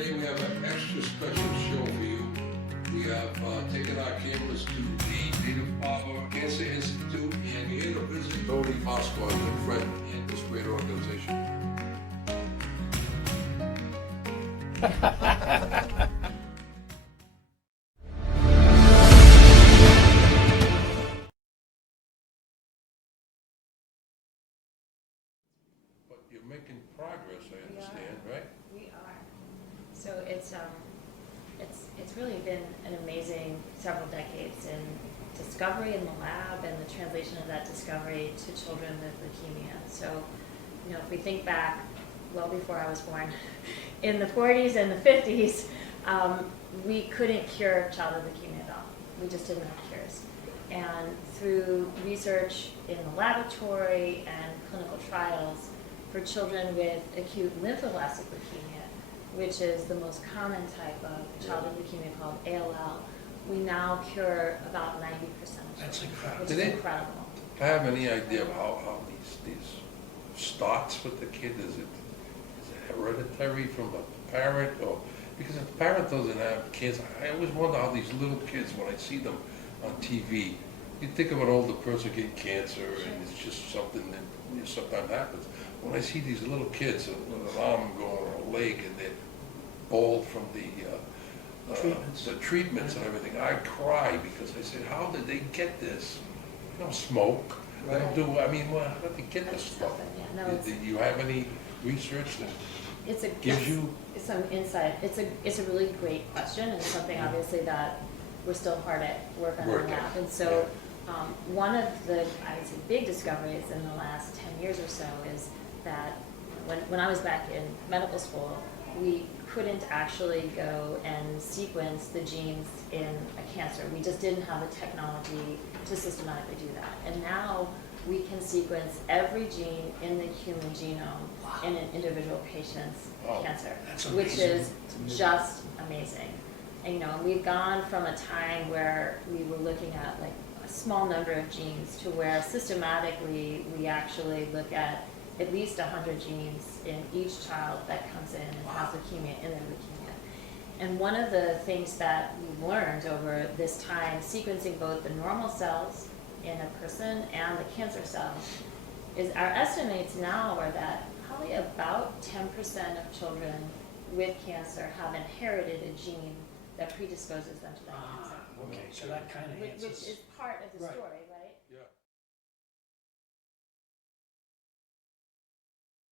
today we have an extra special show for you. We have taken our cameras to the Dana-Farber Cancer Institute, and you're here to visit Tony Bosco, a good friend in this great organization. But you're making progress, I understand, right? We are. So it's really been an amazing several decades in discovery in the lab and the translation of that discovery to children with leukemia. So, you know, if we think back well before I was born, in the 40s and the 50s, we couldn't cure childhood leukemia at all. We just didn't have cures. And through research in the laboratory and clinical trials for children with acute lymphoblastic leukemia, which is the most common type of childhood leukemia called ALL, we now cure about 90% of children. That's incredible. Which is incredible. I have any idea of how these starts with the kid? Is it hereditary from a parent, or because if the parent doesn't have cancer, I always wonder how these little kids, when I see them on TV, you think of an older person getting cancer and it's just something that sometimes happens. When I see these little kids with an arm going or a leg and they're bald from the treatments and everything, I cry because I said, how did they get this? They don't smoke. They don't do, I mean, well, how did they get this stuff? Yeah, no, Do you have any research that gives you some insight? It's a really great question, and something obviously that we're still hard at work on in the lab. And so one of the, I would say, big discoveries in the last 10 years or so is that when I was back in medical school, we couldn't actually go and sequence the genes in a cancer. We just didn't have the technology to systematically do that. And now we can sequence every gene in the human genome in an individual patient's cancer, which is just amazing. And, you know, we've gone from a time where we were looking at like a small number of genes to where systematically we actually look at least 100 genes in each child that comes in and has leukemia in their leukemia. And one of the things that we've learned over this time, sequencing both the normal cells in a person and the cancer cells, is our estimates now are that probably about 10% of children with cancer have inherited a gene that predisposes them to that cancer. Okay, so that kind of answers. Which is part of the story.